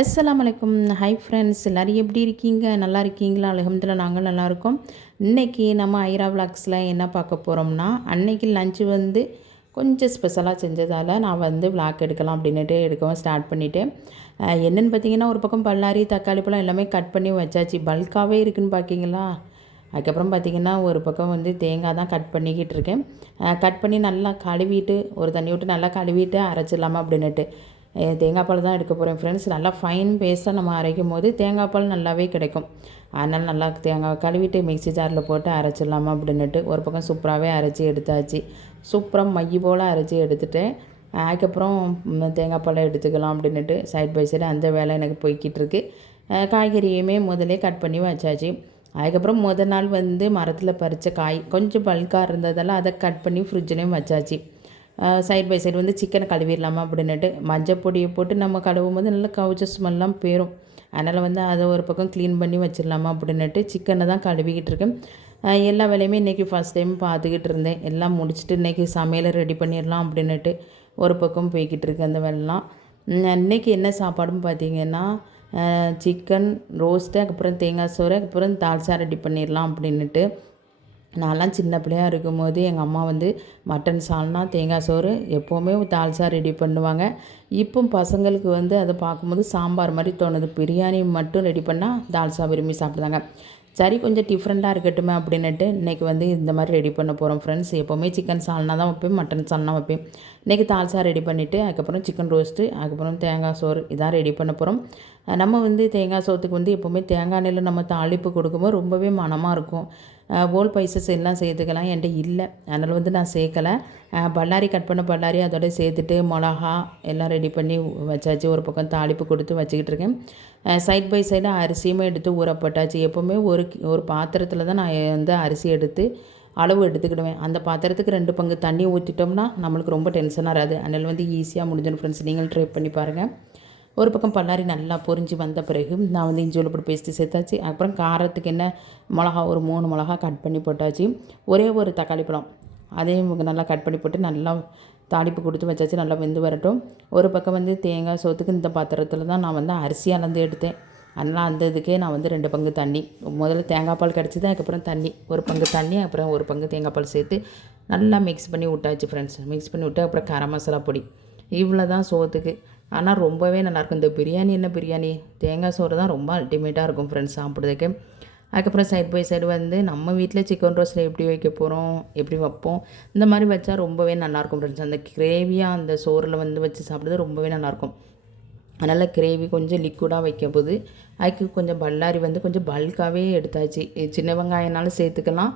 அஸ்ஸலாமு அலைக்கும். Hi friends, எல்லோரும் எப்படி இருக்கீங்க? நல்லா இருக்கீங்களா? அல்ஹம்துலில்லாஹ் நாங்கள் நல்லாயிருக்கோம். இன்றைக்கி நம்ம ஐரா விலாக்ஸில் என்ன பார்க்க போகிறோம்னா, அன்னைக்கு லஞ்சு கொஞ்சம் ஸ்பெஷலாக செஞ்சதால் நான் விலாக் எடுக்கலாம் அப்படின்னுட்டு எடுக்கவும் ஸ்டார்ட் பண்ணிவிட்டேன். என்னென்னு பார்த்தீங்கன்னா, ஒரு பக்கம் பல்லாரி, தக்காளி பழம் எல்லாமே கட் பண்ணி வச்சாச்சு. பல்காகவே இருக்குதுன்னு பார்க்கிங்களா. அதுக்கப்புறம் பார்த்திங்கன்னா, ஒரு பக்கம் தேங்காய் தான் கட் பண்ணிக்கிட்டு இருக்கேன். கட் பண்ணி நல்லா கழுவிட்டு, ஒரு தண்ணி விட்டு நல்லா கழுவிட்டு அரைச்சிடலாமா அப்படின்னுட்டு தேங்காய் பால் தான் எடுக்க போகிறேன் ஃப்ரெண்ட்ஸ். நல்லா ஃபைன் பேஸ்ட்டாக நம்ம அரைக்கும் போது தேங்காய் பால் நல்லாவே கிடைக்கும். அதனால் நல்லா தேங்காய் கழுவிட்டு மிக்ஸி ஜாரில் போட்டு அரைச்சிடலாமா அப்படின்னுட்டு ஒரு பக்கம் சூப்பராகவே அரைச்சி எடுத்தாச்சு. சூப்பராக மைய போல் அரைச்சி எடுத்துட்டேன். அதுக்கப்புறம் தேங்காய் பாலை எடுத்துக்கலாம் அப்படின்னுட்டு சைட் பை சைடு அந்த வேலை எனக்கு போய்கிட்டு இருக்கு. காய்கறியுமே முதலே கட் பண்ணி வச்சாச்சு. அதுக்கப்புறம் நாள் மரத்தில் பறித்த காய் கொஞ்சம் பல்காக இருந்ததால் அதை கட் பண்ணி ஃப்ரிட்ஜ்லேயும் வச்சாச்சு. சைட் பை சைடு சிக்கனை கழுவிடலாமா அப்படின்னுட்டு மஞ்சள் பொடியை போட்டு நம்ம கழுவும் போது நல்லா கவுச்ச ஸ்மெல்லாம் போயிடும். அதனால் அதை ஒரு பக்கம் க்ளீன் பண்ணி வச்சிடலாமா அப்படின்னுட்டு சிக்கனை தான் கழுவிக்கிட்டு இருக்கேன். எல்லா வேலையுமே இன்றைக்கி ஃபஸ்ட் டைம் பார்த்துக்கிட்டு இருந்தேன். எல்லாம் முடிச்சுட்டு இன்றைக்கி சமையலை ரெடி பண்ணிடலாம் அப்படின்னுட்டு ஒரு பக்கம் போய்கிட்டு இருக்கு அந்த வேலைலாம். இன்றைக்கி என்ன சாப்பாடுன்னு பார்த்தீங்கன்னா, சிக்கன் ரோஸ்ட்டு, அதுக்கப்புறம் தேங்காய் சோறு, அதுக்கப்புறம் தால்சா ரெடி பண்ணிடலாம் அப்படின்னுட்டு. நான்லாம் சின்ன பிள்ளையாக இருக்கும்போது எங்கள் அம்மா மட்டன் சால்னா, தேங்காய் சோறு, எப்போவுமே தால்சா ரெடி பண்ணுவாங்க. இப்போ பசங்களுக்கு அதை பார்க்கும்போது சாம்பார் மாதிரி தோணுது. பிரியாணி மட்டும் ரெடி பண்ணால் தால்சா விரும்பி சாப்பிடுதாங்க. சரி, கொஞ்சம் டிஃப்ரெண்ட்டாக இருக்கட்டுமே அப்படின்னுட்டு இன்றைக்கி இந்த மாதிரி ரெடி பண்ண போகிறோம் ஃப்ரெண்ட்ஸ். எப்போவுமே சிக்கன் சால்னா தான் வைப்பேன், மட்டன் சால்னா வைப்பேன். இன்றைக்கி தால்சா ரெடி பண்ணிவிட்டு அதுக்கப்புறம் சிக்கன் ரோஸ்ட்டு, அதுக்கப்புறம் தேங்காய் சோறு இதான் ரெடி பண்ண போகிறோம். நம்ம தேங்காய் சோத்துக்கு எப்போவுமே தேங்காய் எண்ணெயில் நம்ம தாளிப்பு கொடுக்கும்போது ரொம்பவே மணமாக இருக்கும். ஹோல் ஸ்பைசஸ் எல்லாம் சேர்த்துக்கலாம். என்கிட்ட இல்லை, அதனால் நான் சேர்க்கலை. பல்லாரி கட் பண்ண பல்லாரி அதோட சேர்த்துட்டு மிளகா எல்லாம் ரெடி பண்ணி வச்சாச்சு. ஒரு பக்கம் தாளிப்பு கொடுத்து வச்சுக்கிட்டு இருக்கேன். சைட் பை சைடு அரிசியுமே எடுத்து ஊறப்பட்டாச்சு. எப்போவுமே ஒரு பாத்திரத்தில் தான் நான் அரிசி எடுத்து அளவு எடுத்துக்கிடுவேன். அந்த பாத்திரத்துக்கு 2 பங்கு தண்ணி ஊற்றிட்டோம்னா நம்மளுக்கு ரொம்ப டென்ஷனாக இருக்காது. அதனால் ஈஸியாக முடிஞ்சிடும் ஃப்ரெண்ட்ஸ். நீங்களும் ட்ரை பண்ணி பாருங்கள். ஒரு பக்கம் பல்லாரி நல்லா பொரிஞ்சு வந்த பிறகு நான் இஞ்சி வெள்ளைப்பூடு பேஸ்ட்டு சேர்த்தாச்சு. அப்புறம் காரத்துக்கு என்ன மிளகா, ஒரு 3 மிளகா கட் பண்ணி போட்டாச்சு. ஒரே ஒரு தக்காளி பழம் அதையும் நல்லா கட் பண்ணி போட்டு நல்லா தாளிப்பு கொடுத்து வச்சாச்சு. நல்லா வெந்து வரட்டும். ஒரு பக்கம் தேங்காய் சோத்துக்கு இந்த பாத்திரத்தில் தான் நான் அரிசி அளந்து எடுத்தேன். அதனால் அந்த இதுக்கே நான் 2 பங்கு தண்ணி, முதல்ல தேங்காய் பால் கிடச்சிது, அதுக்கப்புறம் தண்ணி, ஒரு பங்கு தண்ணி, அப்புறம் ஒரு பங்கு தேங்காய் பால் சேர்த்து நல்லா மிக்ஸ் பண்ணி விட்டாச்சு ஃப்ரெண்ட்ஸ். மிக்ஸ் பண்ணி விட்டு அப்புறம் கரம் மசாலா பொடி, இவ்வளோ தான் சோத்துக்கு. ஆனால் ரொம்பவே நல்லாயிருக்கும். இந்த பிரியாணி என்ன பிரியாணி, தேங்காய் சோறு தான் ரொம்ப அல்டிமேட்டாக இருக்கும் ஃப்ரெண்ட்ஸ் சாப்பிட்றதுக்கு. அதுக்கப்புறம் சைட் பை சைடு நம்ம வீட்டில் சிக்கன் ரோஸ்ட்டில் எப்படி வைக்க போகிறோம், எப்படி வைப்போம், இந்த மாதிரி வச்சா ரொம்பவே நல்லாயிருக்கும் ஃப்ரெண்ட்ஸ். அந்த கிரேவியாக அந்த சோறில் வச்சு சாப்பிட்றது ரொம்பவே நல்லாயிருக்கும். அதனால் கிரேவி கொஞ்சம் லிக்விடாக வைக்க போது அதுக்கு கொஞ்சம் பல்லாரி கொஞ்சம் பல்காகவே எடுத்தாச்சு. சின்ன வெங்காயம்னாலும் சேர்த்துக்கலாம்,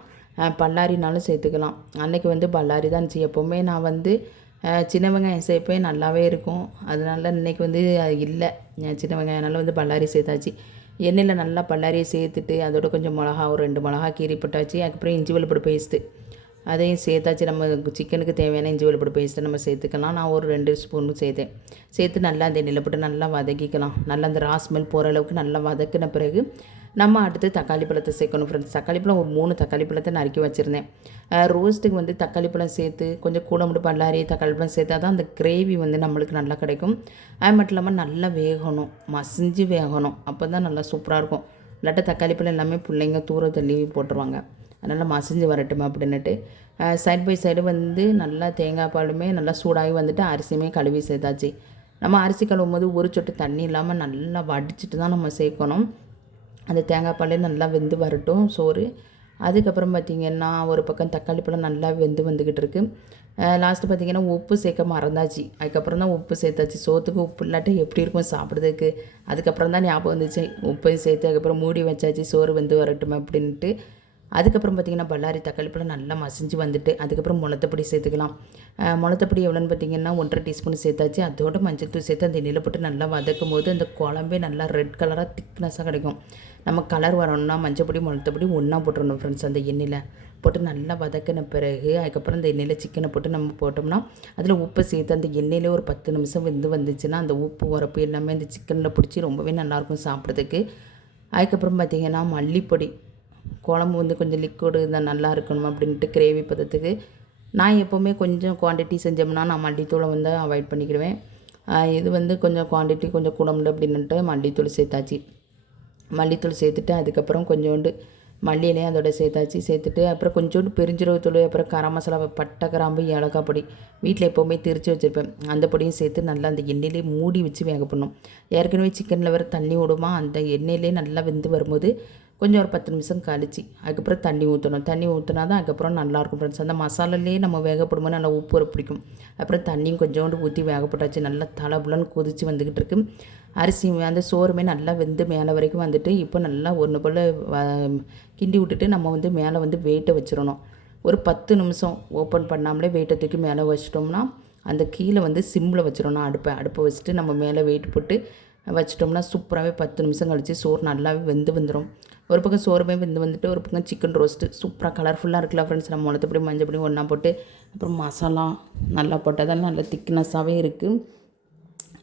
பல்லாரினாலும் சேர்த்துக்கலாம். அன்றைக்கி பல்லாரி தான் இருந்துச்சு. எப்போவுமே நான் சின்ன வெங்காயம் சேர்ப்பேன், நல்லாவே இருக்கும். அதனால இன்றைக்கி இல்லை சின்ன வெங்காயம்னால பல்லாரி சேர்த்தாச்சு. எண்ணெயில் நல்லா பல்லாரியை சேர்த்துட்டு அதோட கொஞ்சம் மிளகா, ஒரு 2 மிளகா கீறி போட்டாச்சு. அதுக்கப்புறம் இஞ்சி வெள்ளைப்பூடு பேஸ்ட்டு அதையும் சேர்த்தாச்சு. நம்ம சிக்கனுக்கு தேவையான இஞ்சி வெள்ளைப்பூடு பேஸ்ட்டை நம்ம சேர்த்துக்கலாம். நான் ஒரு 2 ஸ்பூன் சேர்த்து நல்லா அந்த எண்ணெயில் போட்டு நல்லா வதக்கிக்கலாம். நல்லா அந்த ரா ஸ்மெல் போகிற அளவுக்கு நல்லா வதக்கின பிறகு நம்ம அடுத்து தக்காளி பழத்தை சேர்க்கணும் ஃப்ரெண்ட்ஸ். தக்காளி பழம் ஒரு 3 தக்காளி பழத்தை நறுக்கி வச்சுருந்தேன். ரோஸ்ட்டுக்கு தக்காளி பழம் சேர்த்து கொஞ்சம் கூட மட்டும் பல்லாரி தக்காளி பழம் சேர்த்தா தான் அந்த கிரேவி நம்மளுக்கு நல்லா கிடைக்கும். அது மட்டும் இல்லாமல் நல்லா வேகணும், மசிஞ்சு வேகணும், அப்போ தான் நல்லா சூப்பராக இருக்கும். இல்லாட்டா தக்காளி பழம் எல்லாமே பிள்ளைங்க தூர தள்ளி போட்டுருவாங்க. அதனால் மசிஞ்சு வரட்டும் அப்படின்னுட்டு சைட் பை சைடு நல்லா தேங்காய் பாலுமே நல்லா சூடாகி அரிசியுமே கழுவி சேர்த்தாச்சு. நம்ம அரிசி கழுவும் போது ஒரு சொட்டு தண்ணி இல்லாமல் நல்லா வடிச்சிட்டு தான் நம்ம சேர்க்கணும். அந்த தேங்காய் பாலே நல்லா வெந்து வரட்டும் சோறு. அதுக்கப்புறம் பார்த்திங்கன்னா ஒரு பக்கம் தக்காளி பழம் நல்லா வந்துக்கிட்டு இருக்குது. லாஸ்ட்டு பார்த்திங்கன்னா உப்பு சேர்க்க மறந்தாச்சு. அதுக்கப்புறம் தான் உப்பு சேர்த்தாச்சு. சோத்துக்கு உப்பு இல்லாட்டி எப்படி இருக்கும் சாப்பிட்றதுக்கு. அதுக்கப்புறம் தான் ஞாபகம் வந்துச்சு, உப்பையும் சேர்த்து அதுக்கப்புறம் மூடி வச்சாச்சு சோறு வெந்து வரட்டும் அப்படின்ட்டு. அதுக்கப்புறம் பார்த்திங்கன்னா பல்லாரி தக்காளி பழம் நல்லா மசிஞ்சு அதுக்கப்புறம் முளத்தப்பொடி சேர்த்துக்கலாம். முளத்தப்பொடி எவ்வளோன்னு பார்த்திங்கன்னா 1.5 டீஸ்பூன் சேர்த்தாச்சு. அதோட மஞ்சள் தூள் சேர்த்து அந்த எண்ணெயில் போட்டு நல்லா வதக்கும் போது அந்த குழம்பே நல்லா ரெட் கலராக திக்னஸாக கிடைக்கும். நம்ம கலர் வரணும்னா மஞ்சப்பொடி முளத்தப்பொடி ஒன்றா போட்டுடணும் ஃப்ரெண்ட்ஸ். அந்த எண்ணெயில் போட்டு நல்லா வதக்கின பிறகு அதுக்கப்புறம் அந்த எண்ணெயில் சிக்கனை போட்டு நம்ம போட்டோம்னா அதில் உப்பு சேர்த்து அந்த எண்ணெயிலே ஒரு 10 நிமிஷம் வந்துச்சுன்னா அந்த உப்பு உரப்பு எல்லாமே அந்த சிக்கனில் பிடிச்சி ரொம்பவே நல்லாயிருக்கும் சாப்பிட்றதுக்கு. அதுக்கப்புறம் பார்த்திங்கன்னா மல்லிப்பொடி, குழம்பு கொஞ்சம் லிக்விடு இருந்தால் நல்லா இருக்கணும் அப்படின்ட்டு கிரேவி பதத்துக்கு நான் எப்போவுமே கொஞ்சம் குவான்டிட்டி செஞ்சோம்னா நான் மல்லித்தூளை அவாய்ட் பண்ணிக்கிடுவேன். இது வந்து கொஞ்சம் குவான்டிட்டி கொஞ்சம் கூடமுண்டு அப்படின்னுட்டு மல்லித்தூள் சேர்த்தாச்சு. மல்லித்தூள் சேர்த்துட்டு அதுக்கப்புறம் கொஞ்சோண்டு மல்லி இலையும் அதோட சேர்த்துட்டு அப்புறம் கொஞ்சோண்டு பெருஞ்சீரகத்தூள், அப்புறம் கரம் மசாலா, பட்டை, கிராம்பு, ஏலக்காய் பொடி வீட்டில் எப்போவுமே திரித்து வச்சுருப்பேன். அந்த பொடியும் சேர்த்து நல்லா அந்த எண்ணெயிலே மூடி வச்சு வேக பண்ணணும். ஏற்கனவே சிக்கனில் வேறு தண்ணி விடுமா, அந்த எண்ணெயிலே நல்லா வெந்து வரும்போது கொஞ்சம் ஒரு 10 நிமிஷம் கழிச்சு அதுக்கப்புறம் தண்ணி ஊற்றணும். தண்ணி ஊற்றினா தான் அதுக்கப்புறம் நல்லாயிருக்கும் ஃப்ரெண்ட்ஸ். அந்த மசாலாலேயே நம்ம வேகப்படும்போது நல்லா உப்பு பிடிக்கும். அப்புறம் தண்ணியும் கொஞ்சோண்டு ஊற்றி வேகப்பட்டாச்சு. நல்லா தலபுலன்னு கொதித்து வந்துக்கிட்டு இருக்கு. அரிசி அந்த சோறுமே நல்லா வெந்து மேலே வரைக்கும் வந்துட்டு இப்போ நல்லா ஒன்று போல் கிண்டி விட்டுட்டு நம்ம வந்து மேலே வந்து வெயிட்டை வச்சிடணும். ஒரு 10 நிமிஷம் ஓப்பன் பண்ணாமலே வெயிட்டை தூக்கி மேலே வச்சிட்டோம்னா அந்த கீழே வந்து சிம்மில் வச்சிடணும். அடுப்பை வச்சுட்டு நம்ம மேலே வெயிட் போட்டு வச்சிட்டோம்னா சூப்பராகவே 10 நிமிஷம் கழித்து சோறு நல்லாவே வெந்து வந்துடும். ஒரு பக்கம் சோறுமே வெந்து வந்துட்டு ஒரு பக்கம் சிக்கன் ரோஸ்ட்டு சூப்பராக கலர்ஃபுல்லாக இருக்குல்ல ஃப்ரெண்ட்ஸ். நம்ம மிளகுப்பொடி, மஞ்சப்பொடி ஒன்றா போட்டு அப்புறம் மசாலா நல்லா போட்டதால் நல்ல திக்னஸாகவே இருக்குது.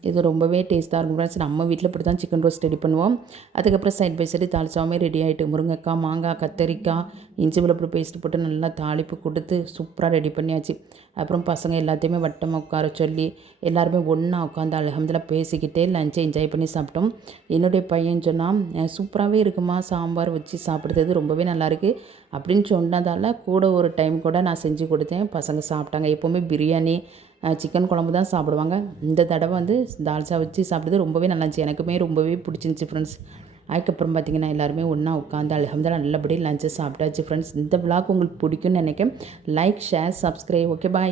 இது ரொம்பவே டேஸ்ட்டாக இருக்கும் ஃப்ரெண்ட்ஸ். நம்ம வீட்டில் இப்படி தான் சிக்கன் ரோஸ்ட் ரெடி பண்ணுவோம். அதுக்கப்புறம் சைட் பை சைடு தாளிச்சாமே ரெடி ஆகிட்டு முருங்கைக்காய், மாங்காய், கத்தரிக்காய், இஞ்சி வெள்ளப்பூடு பேஸ்ட் போட்டு நல்லா தாளிப்பு கொடுத்து சூப்பராக ரெடி பண்ணியாச்சு. அப்புறம் பசங்க எல்லாத்தையுமே வட்டமாக உட்கார சொல்லி எல்லாருமே ஒன்றா உட்காந்து அல்ஹம்துலில்லாஹ் பேசிக்கிட்டே லஞ்சை என்ஜாய் பண்ணி சாப்பிட்டோம். என்னுடைய பையன் சொன்னால் சூப்பராகவே இருக்குமா சாம்பார் வச்சு சாப்பிட்றது ரொம்பவே நல்லாயிருக்கு அப்படின்னு சொன்னதால் கூட ஒரு டைம் கூட நான் செஞ்சு கொடுத்தேன். பசங்க சாப்பிட்டாங்க. எப்போவுமே பிரியாணி, சிக்கன் குழம்பு தான் சாப்பிடுவாங்க. இந்த தடவை வந்து தால்ச்சா வச்சு சாப்பிட்டது ரொம்பவே நல்லாயிருந்துச்சு. எனக்குமே ரொம்பவே பிடிச்சிருந்துச்சி ஃப்ரெண்ட்ஸ். அதுக்கப்புறம் பார்த்திங்கன்னா எல்லாருமே ஒன்றா உட்காந்து அல்ஹம்துலில்லாஹ் நல்லபடியாக லஞ்சை சாப்பிட்டாச்சு ஃப்ரெண்ட்ஸ். இந்த விளாக் உங்களுக்கு பிடிக்கும்னு நினைக்கிறேன். Like, share, subscribe. ஓகே, பாய்.